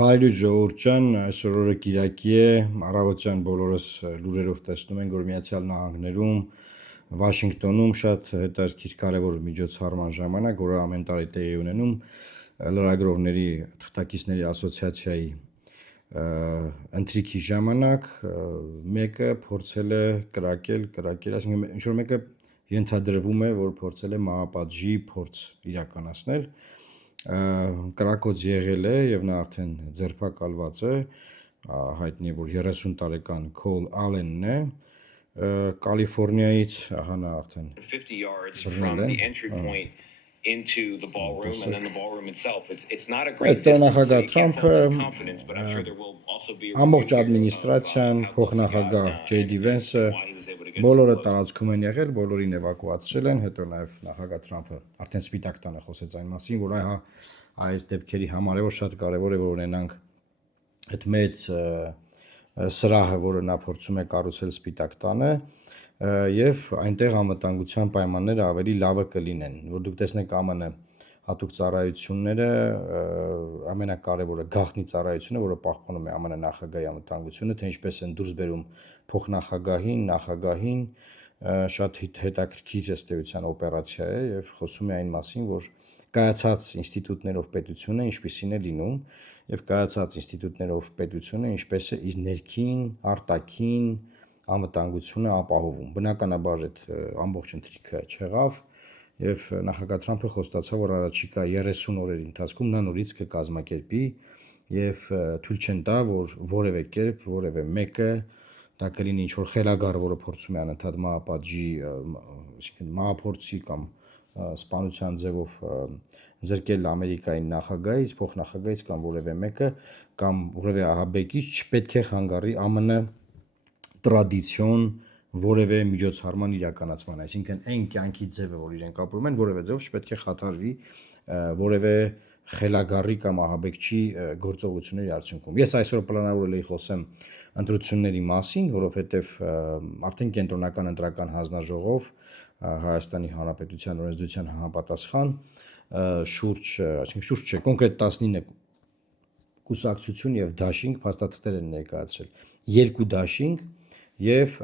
Բարի ժողովուրդ ջան, այսօր օրը Կիրակի է, առավոտյան բոլորս լուրերով տեսնում ենք, որ Միացյալ Նահանգներում, Վաշինգտոնում շատ հետաքրքիր կարևոր միջոցառման ժամանակ, որը ամեն տարի տեղի ունենում լրագրողների թղթակիցների ասոցիացիայի ընթրիքի ժամանակ մեկը փորձել է կրակել, այսինքն ինչ որ մեկը ենթադրվում է, որ փորձել է մահապատժի փորձ իրականացնել կրակոց եղել է եւ նա արդեն ձերբակալված է, հայտնի է, որ 30 տարեկան Քոլ Ալենն է, Կալիֆոռնիայից, ահա նա արդեն 50 yards from the entry point into the ballroom and then the ballroom itself. It's not a great distance, so you can't hold his confidence, but I'm sure there will also be a ամբողջ ադմինիստրացիան, փոխնախագահ Ջեյ Դի Վենսը բոլորը տարածքում են եղել, բոլորին էվակուացրել են, հետո նաև նախագահ Թրամփը արդեն սպիտակ տանը խոսեց այն մասին, որ այս դեպքերի համար է որ շատ կարևոր է որ ունենանք այդ մեծ սրահը, որը նա փորձում է կառուցել սպիտակ տանը եւ այնտեղ անվտանգության պայմանները ավելի լավը կլինեն, որ դուք տեսնեք ԱՄՆ հատուկ ծառայությունները ամենակարևորը գաղտնի ծառայությունը, որը պահպանում է ԱՄՆ նախագահի անվտանգությունը, թե ինչպես են դուրս բերում փոխնախագահին, նախագահին, շատ հետաքրքիր ըստ էության օպերացիա է եւ խոսում է այն մասին, որ կայացած ինստիտուտներով պետությունը ինչպիսին է լինում եւ կայացած ինստիտուտներով պետությունը ինչպես է իր ներքին, արտաքին անվտանգությունը ապահովում։ Բնականաբար այդ ամբողջ ընթրիքը չեղավ եւ նախագահ Թրամփը խոստացավ, որ առաջիկա 30 օրերի ընթացքում նա նորից կկազմակերպի եւ թույլ չեն տա, որ որևէ կերպ, որևէ մեկը դա կլինի ինչ որ խելագար, որը փորձում է անընդհատ մահապատժի, այսինքն մահափորձի կամ սպանության ձևով զրկել Ամերիկայի նախագահից, փոխնախագահից կամ որևէ մեկը կամ որևէ ահաբեկիչ չպետք է խանգարի ԱՄՆ տրադիցիոն որևէ միջոցառման իրականացման, այսինքն այն կյանքի ձևը, որ իրենք ապրում են, որևէ ձև չպետք է խաթարվի որևէ խելագարի կամ ահաբեկչի գործողությունների արդյունքում։ Ես այսօր պլանավորել էի խոսեմ ընտրությունների մասին, որովհետև արդեն կենտրոնական ընտրական հանձնաժողով Հայաստանի Հանրապետության օրենսդրության համապատասխան շուրջ կոնկրետ 19 կուսակցություն եւ դաշինք փաստաթղթեր են ներկայացրել, 2 դաշինք եւ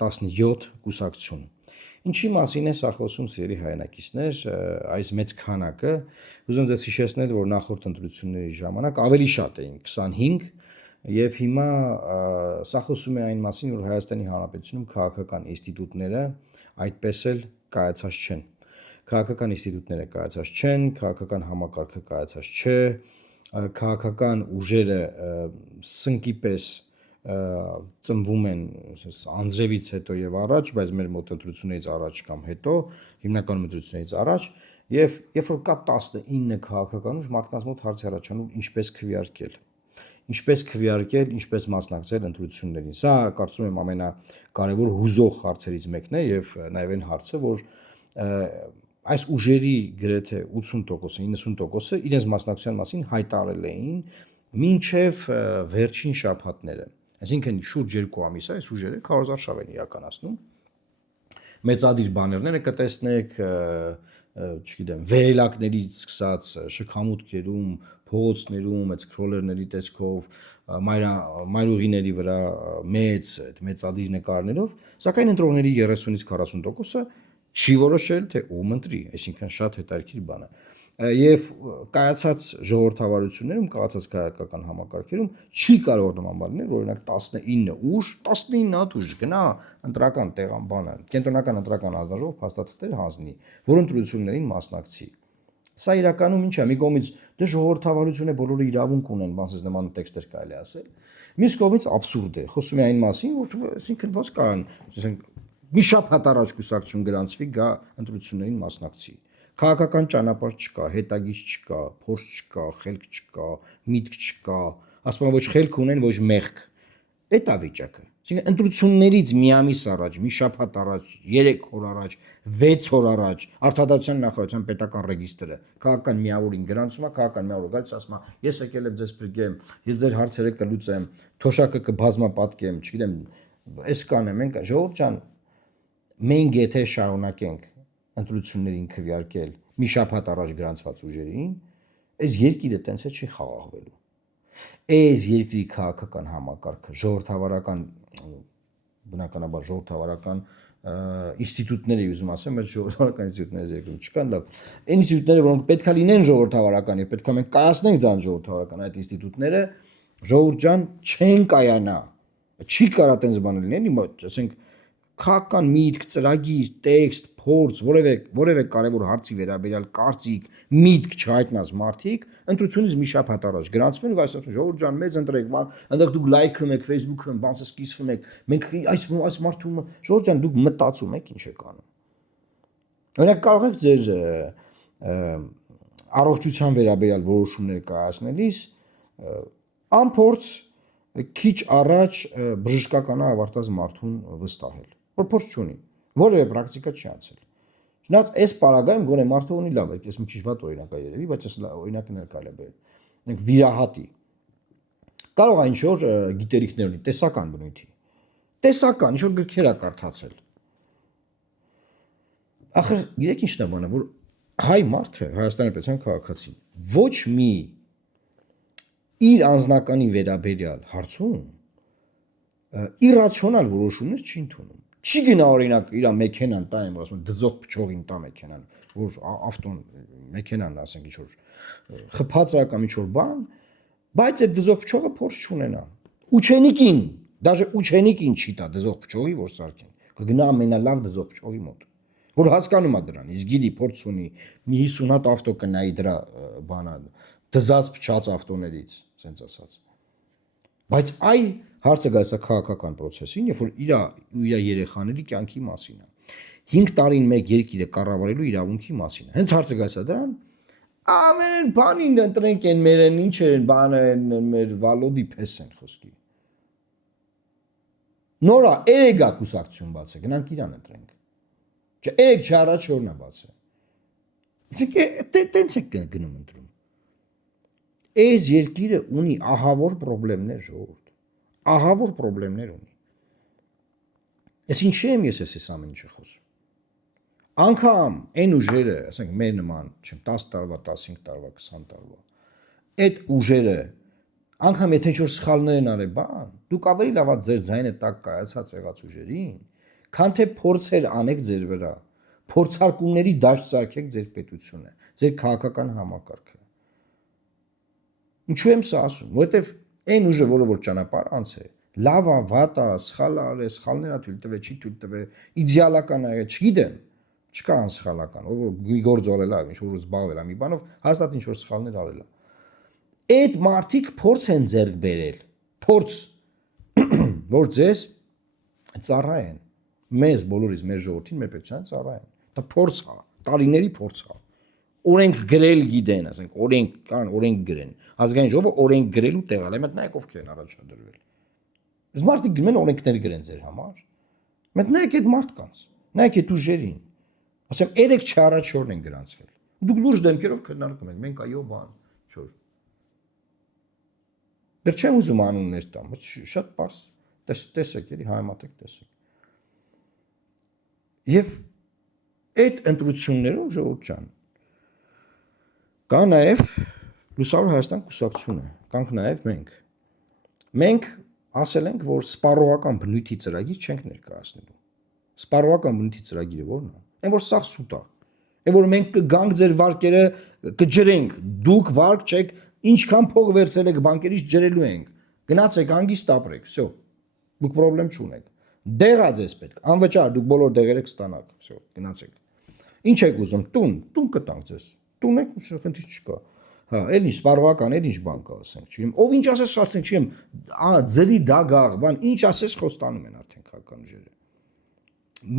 17 կուսակցություն։ Ինչի մասին է սա խոսում, սիրելի հայրենակիցներ, այս մեծ քանակը, ուզում ձեզ հիշեցնել, որ նախորդ ընտրությունների ժամանակ ավելի շատ էին 25 եւ հիմա սա խոսում է այն մասին, որ Հայաստանի Հանրապետությունում քաղաքական ինստիտուտները այդպես էլ կայացած չեն։ Քաղաքական ինստիտուտները կայացած չեն, քաղաքական համակարգը կայացած չէ, քաղաքական ուժերը սնկի պես ծնվում են անձրևից հետո եւ առաջ, բայց մեր մոտ ընտրություններից առաջ կամ հետո, հիմնականում ընտրություններից առաջ, եւ երբ որ կա 19 քաղաքական ուժ, մարդկանց մոտ հարց առաջանում ինչպես քվեարկել, ինչպես մասնակցել ընտրություններին։ Սա կարծում եմ ամենակարևոր հուզող հարցերից մեկն է եւ նաեւ այն հարցը, որ այս ուժերի գրեթե 80%-ը, 90%-ը իրենց մասնակցության մասին հայտարարել էին մինչև վերջին շաբաթները։ Այսինքն շուրջ 2 ամիս այս ուժերը քարոզարշավ են իրականացնում։ Մեծադիր բաներները կտեսնեք, չգիտեմ, վերելակներից սկսած շքամուտքերում, փողոցներում, այդ սքրոլերների տեսքով, մայրուղիների վրա մեծադիր նկարներով, սակայն ընտրողների 30-ից 40%-ը չի որոշել, թե ում ընտրի, այսինքն շատ հետաքրքիր բան է։ Եվ կայացած ժողովրդավարություններում, կայացած քաղաքական համակարգերում չի կարող նման բան լինել, որ օրինակ 19 հատ ուժ գնա ընտրական տեղան բանը, կենտրոնական ընտրական հանձնաժողով փաստաթղթեր հանձնի, որ ընտրություններին մասնակցի։ Սա իրականում ինչ է, մի կողմից դե ժողովրդավարություն է, բոլորը իրավունք ունեն, բանսից նման տեքստեր կարելի ասել։ Մյուս կողմից աբսուրդ է, խոսում է այն մասին, որ այսինքն ոնց կարան, ասենք մի շաբաթ առաջ կուսակցություն գրանցվի, գա ընտրություններին մասնակցի։ Քաղաքական ճանապարհ չկա, հետագիծ չկա, փորձ չկա, խելք չկա, միտք չկա, ասում են ոչ խելք ունեն, ոչ մեղք։ Այդ է վիճակը։ Այսինքն ընտրություններից մի ամիս առաջ, մի շաբաթ առաջ, 3 օր առաջ, 6 օր առաջ Արտադրության նախարարության պետական ռեգիստրը քաղաքական միավորին գրանցում է, քաղաքական միավորը գալիս ասում է, ես եկել եմ ձեզ բրգեմ, ես ձեր հարցերը կլուծեմ, թոշակը կբազմապատկեմ, չգիտեմ, այս կանեմ, մենք ժողովուրդ ջան, մենք եթե շարունակենք ընտրություններին քվեարկել մի շաբաթ առաջ գրանցված ուժերին, այս երկիրը տենց է չի խաղաղվելու։ Այս երկրի քաղաքական համակարգը ժողովրդավարական բնականաբար ժողովրդավարական ինստիտուտների ուզում ասեմ, բայց ժողովրդավարական ինստիտուտները երկրում չկան, լավ։ Այն ինստիտուտները, որոնք պետք է լինեն ժողովրդավարական եւ պետք է մենք կայացնենք դրան ժողովրդավարական այդ ինստիտուտները, ժողովուրդ ջան, չեն կայանա։ Չի կարա տենց բան լինեն, ասենք քաղաքական միտք, ծրագիր, տեքստ, փորձ, որևէ կարևոր հարցի վերաբերյալ կարծիք, միտք չհայտնած մարդիկ ընտրությունից մի շաբաթ առաջ գրանցվում են ու ասում ժողովուրդ ջան, մեծ ընտրեք, այնտեղ դուք լայքում եք, Facebook-ում, բանցս կիսվում եք, մենք այս մարդու ժողովուրդ ջան, դուք մտածում եք ինչ եք անում։ Օրինակ կարող եք ձեր առողջության վերաբերյալ որոշումներ կայացնելիս անփորձ քիչ առաջ բժշկականը ավարտած մարդուն վստահել, որ փորձ չունի, որևէ պրակտիկա չի անցել։ Չնայած այս պարագայում գոնե մարդը ունի լավ, ես մի քիչ վատ օրինակ է երևի, բայց այս օրինակներ կարելի է բերել։ Մենք վիրահատի։ Կարող է ինչ-որ գիտելիքներ ունի, տեսական բնույթի։ Տեսական, ինչ-որ գրքեր է կարդացել։ Ախր գիտեք ինչն է բանը, որ հայ մարդը, Հայաստանի պետության քաղաքացին, ոչ մի իր անձնականի վերաբերյալ հարցում իրացիոնալ որոշումներ չի ընդունում։ Չի գնա օրինակ իր մեքենան տա եմ ասում դզող փչողին տա մեքենան, որ ավտոն մեքենան ասենք ինչ որ խփած է կամ ինչ որ բան, բայց այդ դզող փչողը փորձ չունենա։ Ուչենիկին, դաժե ուչենիկին չի տա դզող փչողի, որ սարքեն։ Կգնա ամենալավ դզող փչողի մոտ, որ հասկանում է դրան, իսկ գիտի փորձ ունի, մի 50 հատ ավտո կնայի դրա բանը դզած փչած ավտոներից, ասենց ասած։ Բայց այ հարցը գալիս է քաղաքական process-ին, երբ որ իր երեխաների կյանքի մասին է։ 5 տարին մեկ երկիրը կառավարելու իրավունքի մասին է։ Հենց հարցը գալիս է դրան, ամեն բանին ընտրենք են մերեն, ինչ են բանը մեր Վալոդի պես են խոսքի։ Նորա երեգա կուսակցություն բաց է, գնանք իրան ընտրենք։ Չէ, երեք չառաջ օրնա բաց է։ Իսկ տենց է գնում ընտրում։ Այս երկիրը ունի ահավոր խնդիրներ ժողովուրդ։ Ահավոր խնդիրներ ունի։ Ես ինչի եմ ես այս ամեն ինչը խոսում։ Անկամ այն ուժերը, ասենք մեր նման, չեմ 10 տարվա, 15 տարվա, 20 տարվա, այդ ուժերը, անկամ եթե ինչ-որ սխալներ են արել, բան, դուք ավելի լավ ձեր ձայնը տակ կայացած եղած ուժերին, քան թե փորձեր անեք ձեր վրա, փորձարկումների դաշտ սարքեք ձեր պետությունը, ձեր քաղաքական համակարգը։ Ինչու եմ սա ասում, որովհետև այն ուժը, որը որ ճանապարհ անց է, լավ է, վատ է, սխալ է, սխալներ է թույլ տվել, չի թույլ տվել, իդեալական է, չգիտեմ, չկա անսխալական, ով մի գործ արել է, ինչ որ զբաղվել է մի բանով, հաստատ ինչ որ սխալներ արել է։ Այդ մարդիկ փորձ են ձեռք բերել, փորձ, որ ձեզ ծառայեն, մեզ բոլորից, մեր ժողովրդին, մեր պետության ծառայեն։ Դա փորձ է, տարիների փորձ է։ Օրենք գրել գիտեն, ասենք, օրենք կան, օրենք գրեն։ Ազգային ժողովը օրենք գրելու տեղալ է, մենք նայեք ովքեր են առաջադրվել։ Այս մարդիկ գնում են օրենքներ գրեն ձեր համար։ Մենք նայեք այդ մարդկանց, նայեք այդ ուժերին։ Ասեմ, 3-4 օրն են գրանցվել։ Դուք լուրջ դեմքերով քննարկում եք, մենք այո բան, չոր։ Դեռ չեմ ուզում անուններ տամ, բայց շատ պարզ տեսեք, էլի համատեք տեսեք։ Եվ այդ ընտրություններում ժողովուրդ ջան կա նաև Լուսավոր Հայաստան կուսակցությունը, կանք նաև մենք։ Մենք ասել ենք, որ սպառողական բնույթի ծրագիր չենք ներկայացնելու։ Սպառողական բնույթի ծրագիրը ո՞րն է։ Այն որ սա սուտ է։ Այն որ մենք կգանք ձեր վարկերը կջրենք, դուք վարկ չեք, ինչքան փող վերցել եք բանկերից ջրելու ենք։ Գնացեք հանգիստ ապրեք, всё։ Դուք խնդրեմ չունեք։ Դեղա ձեզ պետք, անվճար դուք բոլոր դեղերը կստանաք, всё, գնացեք։ Ինչ եք ուզում, տուն կտանք ձեզ։ Տուն եք, խնդիր չկա։ Հա, էլ ինչ սպառողական, էլ ինչ բան կա, ասենք, չգիտեմ, ով ինչ ասես, արդեն չգիտեմ, ձրի դագաղ, բան, ինչ ասես խոստանում են արդեն քաղաքական ուժերը։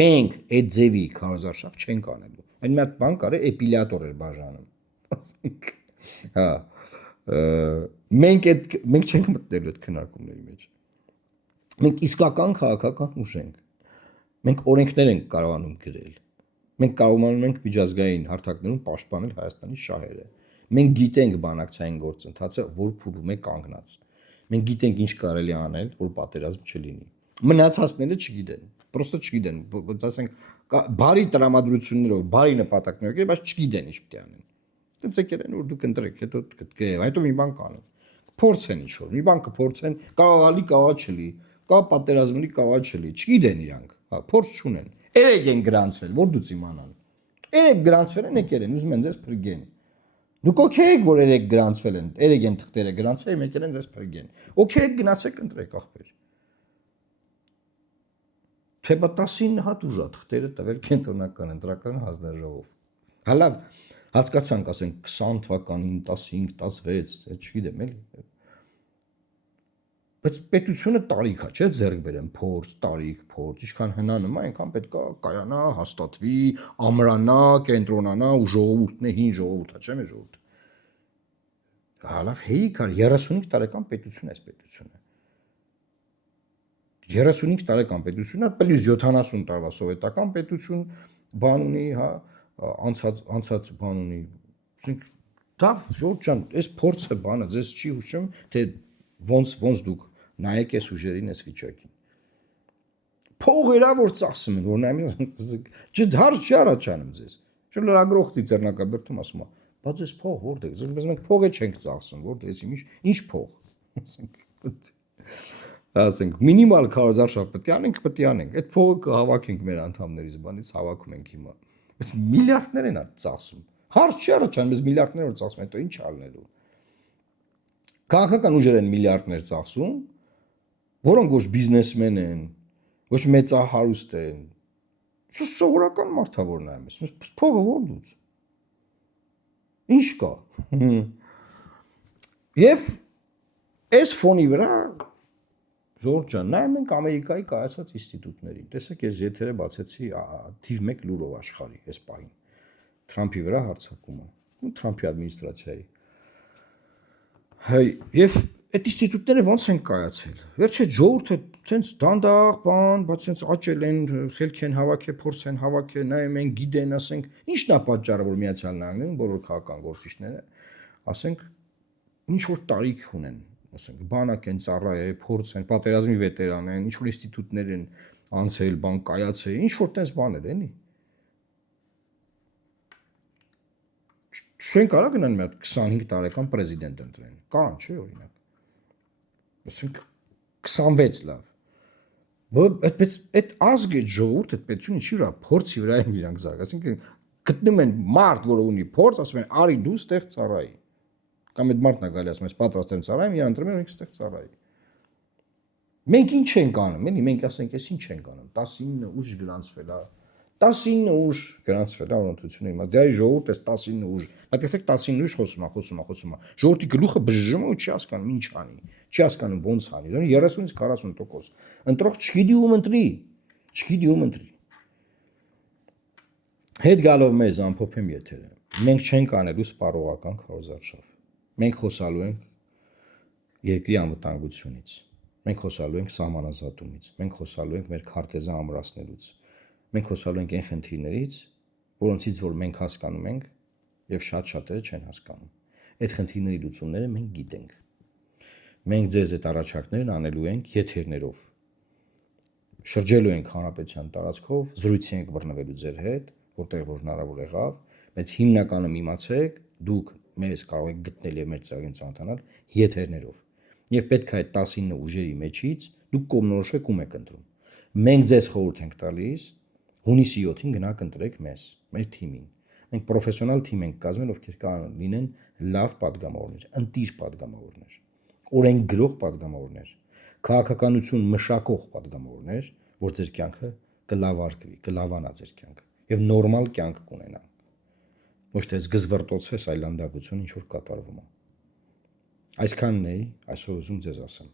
Մենք այդ ձևի քարոզարշավ չենք անելու։ Այն մի հատ բան կար, էպիլյատոր էր բաժանում։ Ասենք, հա, մենք չենք մտնելու այդ քննարկումների մեջ։ Մենք իսկական քաղաքական ուժ ենք։ Մենք օրենքներ ենք կարողանում գրել։ Մենք կարողանում ենք միջազգային հարթակներում պաշտպանել Հայաստանի շահերը։ Մենք գիտենք բանակցային գործընթացը, որ փուլում է կանգնած։ Մենք գիտենք ինչ կարելի է անել, որ պատերազմ չլինի։ Մնացածները չգիտեն, պրոստը չգիտեն, ասենք բարի տրամադրություններով, բարի նպատակներով, բայց չգիտեն ինչ պետք է անեն։ Դից եկել են որ դուք ընտրեք, հետո մի բան կանեն։ փորձեն ինչ-որ, մի բան կփորձեն, կարող ալի, կարող չլի, կա պատերազմի, կարող չլի, չգիտեն իրանք, հա, փորձ չունեն։ Երեք են գրանցվել, որ դուց իմանան։ Երեք գրանցվել են, եկել են, ուզում են ձեզ փրկեն։ Դուք օքեյ եք, որ երեք գրանցվել են, երեք են թղթերը գրանցել, եկել են ձեզ փրկեն։ Օքեյ եք, գնացեք ընտրեք ախպեր։ Թե բա 19 հատ ուժա թղթերը տվել կենտրոնական ընտրական հանձնաժողով։ Հալա հասկացանք, ասենք 20 թվականին, 15, 16, չգիտեմ էլի։ Բայց պետությունը տարիք է, չէ՞, ձեռք բերեն փորձ, տարիք, փորձ, ինչքան հնանում է, այնքան պետք է կայանա, հաստատվի, ամրանա, կենտրոնանա ու ժողովուրդն է, հին ժողովուրդ է, չէ՞ մեր ժողովուրդը։ Հալավ հեյք է 35 տարեկան պետություն է, այս պետությունը։ 35 տարեկան պետությունն է, պլյուս 70 տարվա սովետական պետություն, բան ունի, հա, անցած բան ունի։ Ասենք դա Ժորժ ջան, այս փորձը բանը ձեզ չի հուշում, թե ոնց դուք նայեք այս ուժերին, այս վիճակին։ Փողերա որ ծախսում են, որ նայում հարց չի առաջանում ձեզ։ Չէ՞ լրագրողի ձեռնակաբերդում ասում է, բայց այս փող որտե՞ղ։ Մենք փող չենք ծախսում, որտե՞ղ ինչ փող։ Ասենք մինիմալ քարոզարշավ պետք է անենք, այդ փողը կհավաքենք մեր անդամներից, բանից հավաքում ենք հիմա։ Բայց միլիարդներ են ծախսում։ Հարց չի առաջանում, biz միլիարդներ որ ծախսում են, հետո ինչ ալնելու։ Քաղաքական ուժեր են միլիարդներ ծախսում, որոնք ոչ բիզնեսմեն են, ոչ մեծահարուստ են։ Սովորական մարդավոր նայում ես, փողը որ դուց։ Ինչ կա։ Եվ այս ֆոնի վրա Ժորժ ջան, նայում ենք Ամերիկայի կայացած ինստիտուտներին։ Տեսեք, ես եթերը բացեցի թիվ 1 լուրով աշխարհի այս պահին։ Թրամփի վրա հարձակումը, Թրամփի ադմինիստրացիայի։ Եվ այդ ինստիտուտները ոնց են կայացել։ Վերջը ժողովուրդը ցենց դանդաղ բան, բայց ցենց աճել են, խելք են հավաքել, փորձ են հավաքել, նայում են, գիտեն, ասենք, ի՞նչն է պատճառը, որ Միացյալ Նահանգներում բոլոր քաղաքական գործիչները, ասենք, ինչ որ տարիք ունեն, ասենք, բանակ են ծառայել, փորձ են, պատերազմի վետերան են, ինչ որ ինստիտուտներ են անցել, բան կայացել, ինչ որ տես բաներ էլի։ Չեն կարող գնան մի հատ 25 տարեկան պրեզիդենտ ընտրեն։ Կարան, չէ՞ օրինակ։ Ասենք 26 լավ։ Բայց այդ ազգը ժողովուրդ այդ պետությունը չի վրա փորձի վրա են իրանք զարգ, ասենք գտնում են մարդ, որը ունի փորձ, ասում են արի դու ստեղ ծառայի։ Կամ այդ մարդն է գալի ասում ես պատրաստ եմ ծառայեմ, իրան ընտրում են ինքս ստեղ ծառայի։ Մենք ինչ ենք անում, էլի, մենք ասենք ես ինչ ենք անում, 19 ուժ գրանցվել է, 19 ուժ գրանցվել է օրենսդրությունը հիմա, դե այ ժողովուրդ էս 19 ուժ, բայց տեսեք 19 ուժ խոսում է, ժողովրդի գլուխը բժժում է ու չի հասկանում ինչ անի, չի հասկանում ոնց անի, 30-ից 40%, ընտրող չգիտի ում ընտրի, հետ գալով մեզ ամփոփեմ եթերը, մենք չենք անելու սպառողական քարոզարշավ, մենք խոսալու ենք երկրի անվտանգությունից, մենք խոսալու ենք սահմանազատումից, մենք խոսալու ենք մեր քարտեզը ամրացնելուց, մենք խոսալու ենք այն խնդիրներից, որոնցից որ մենք հասկանում ենք եւ շատ-շատերը չեն հասկանում։ Այդ խնդիրների լուծումները մենք գիտենք։ Մենք ձեզ այդ առաջարկներն անելու ենք եթերներով։ Շրջելու ենք հանրապետության տարածքով, զրույցի ենք բռնվելու ձեր հետ, որտեղ որ հնարավոր եղավ, բայց հիմնականում իմացեք, դուք մեզ կարող եք գտնել եւ մեր ծրագրին ծանոթանալ եթերներով։ Եվ պետք է այդ 19 ուժերի մեջից դուք կողմնորոշեք ում եք ընտրում։ Մենք ձեզ խորհուրդ ենք տալիս հունիսի 7-ին գնաք ընտրեք մեզ, մեր թիմին։ Մենք պրոֆեսիոնալ թիմ ենք կազմել, ովքեր կարող լինեն լավ падգամավորներ, ընտիր падգամավորներ, օրենքգրող падգամավորներ, քաղաքականություն մշակող падգամավորներ, որ ձեր կյանքը կլավարկվի, կլավանա ձեր կյանքը եւ նորմալ կյանք կունենա։ Ոչ թե զգզվռտոցես այլանդակություն ինչ որ կատարվում է։ Այսքանն էի այսօր ուզում ձեզ ասեմ։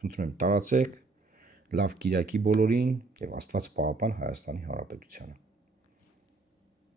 Խնդրում եմ տարածեք լավ կիրակի բոլորին եւ Աստված պահապան Հայաստանի Հանրապետությանը։